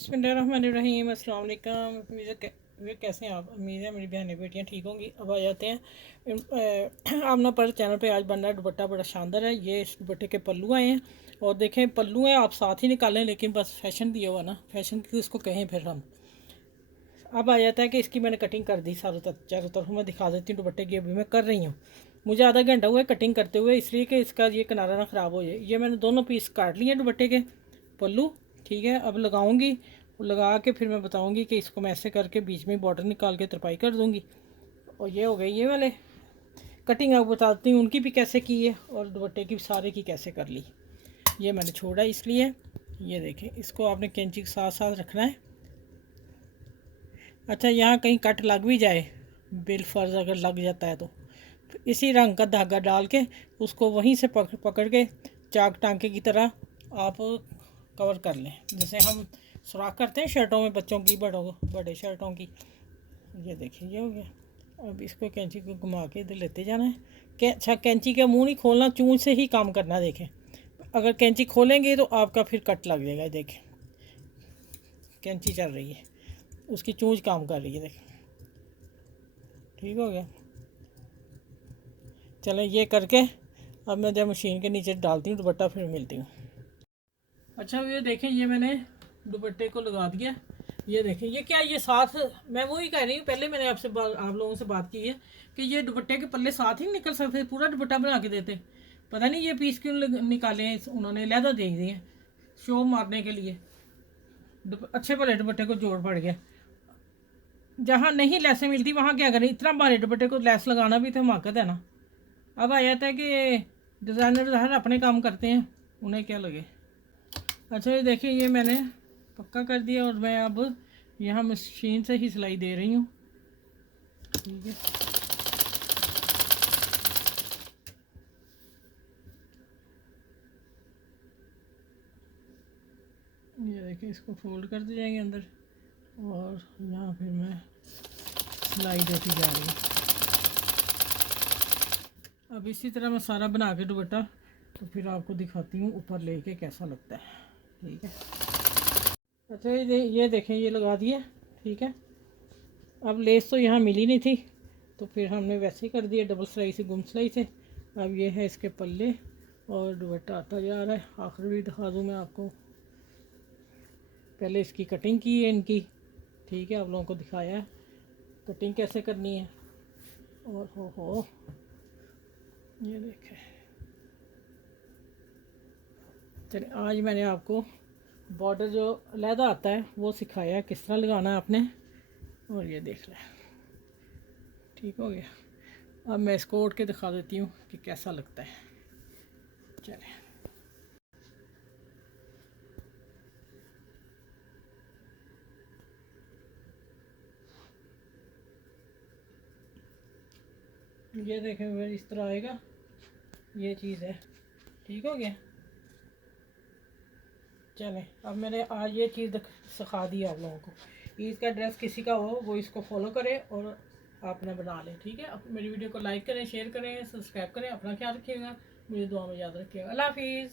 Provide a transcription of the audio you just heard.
बिस्मिल्लाहिर्रहमानिर्रहीम। अस्सलाम वालेकुम। वे कैसे हैं आप? उम्मीद है मेरी बहनें बेटियां ठीक होंगी। अब आ जाते हैं आमना पर चैनल पे। आज बन रहा है दुपट्टा, बड़ा शानदार है। ये इस दुपट्टे के पल्लू आए हैं और देखें पल्लू हैं, आप साथ ही निकालें, लेकिन बस फैशन दिया हुआ ना, फैशन की इसको कहें फिर हम। अब आ जाता है कि इसकी मैंने कटिंग कर दी चारों तरफ मैं दिखा देती हूँ दुपट्टे की। अभी मैं कर रही हूँ, मुझे आधा घंटा हुआ है कटिंग करते हुए, इसलिए कि इसका ये किनारा ना ख़राब हो जाए। ये मैंने दोनों पीस काट लिए दुपट्टे के पल्लू, ठीक है। अब लगाऊंगी, लगा के फिर मैं बताऊंगी कि इसको मैं ऐसे करके बीच में बॉर्डर निकाल के तरपाई कर दूंगी। और ये हो गई ये वाले कटिंग। अब बताती हूँ उनकी भी कैसे की है और दुपट्टे की सारे की कैसे कर ली। ये मैंने छोड़ा इसलिए। ये देखें, इसको आपने कैंची के साथ साथ रखना है। अच्छा, यहाँ कहीं कट लग भी जाए, बिल फर्ज अगर लग जाता है तो इसी रंग का धागा डाल के उसको वहीं से पकड़ के चाक टांके की तरह आप कवर कर लें, जैसे हम सुराख करते हैं शर्टों में, बच्चों की, बड़े शर्टों की। ये देखिए ये हो गया। अब इसको कैंची को घुमा के इधर लेते जाना है। अच्छा, कैंची का मुंह नहीं खोलना, चूंच से ही काम करना है। देखें, अगर कैंची खोलेंगे तो आपका फिर कट लग जाएगा। देखें, कैंची चल रही है, उसकी चूंच काम कर रही है। देखें, ठीक हो गया। चलें ये करके अब मैं जब मशीन के नीचे डालती हूँ दुपट्टा, फिर मिलती हूँ। अच्छा, ये देखें, ये मैंने दुपट्टे को लगा दिया। ये देखें, ये क्या, ये साथ, मैं वही कह रही हूँ, पहले मैंने आप लोगों से बात की है कि ये दुपट्टे के पल्ले साथ ही निकल सकते, पूरा दुपट्टा बना के देते। पता नहीं ये पीस क्यों निकाले हैं उन्होंने, लहदा दे दिए शो मारने के लिए। अच्छे भले दुपट्टे को जोड़ पड़ गया। जहाँ नहीं लैसें मिलती वहाँ क्या करें, इतना भारी दुपट्टे को लैस लगाना भी तो हिमाकत है ना। अब आ जाता है कि डिज़ाइनर हर अपने काम करते हैं, उन्हें क्या लगे। अच्छा, ये देखिए, ये मैंने पक्का कर दिया और मैं अब यहाँ मशीन से ही सिलाई दे रही हूँ, ठीक है। ये देखिए, इसको फोल्ड करते जाएंगे अंदर और यहाँ फिर मैं सिलाई देती जा रही हूँ। अब इसी तरह मैं सारा बना के दुपट्टा तो फिर आपको दिखाती हूँ ऊपर लेके कैसा लगता है, ठीक है। अच्छा, ये देखें, ये लगा दिया, ठीक है। अब लेस तो यहाँ मिली नहीं थी तो फिर हमने वैसे ही कर दिया, डबल सिलाई से, गुम सिलाई से। अब ये है इसके पल्ले और दुपट्टा आता जा रहा है। आखिर भी दिखा दूँ मैं आपको, पहले इसकी कटिंग की है इनकी, ठीक है। आप लोगों को दिखाया है कटिंग कैसे करनी है। और हो ये देखें। चलिए, आज मैंने आपको बॉर्डर जो अलहदा आता है वो सिखाया है, किस तरह लगाना है आपने। और ये देख लें, ठीक हो गया। अब मैं इसको उठ के दिखा देती हूँ कि कैसा लगता है। चलें, ये देखें, फिर इस तरह आएगा, ये चीज़ है, ठीक हो गया। चलें, अब मैंने आज ये चीज़ सिखा दी आप लोगों को। ईद का ड्रेस किसी का हो वो इसको फॉलो करे और आपने बना लें, ठीक है। अब मेरी वीडियो को लाइक करें, शेयर करें, सब्सक्राइब करें। अपना ख्याल रखिएगा, मुझे दुआ में याद रखिएगा। अल्लाह हाफिज़।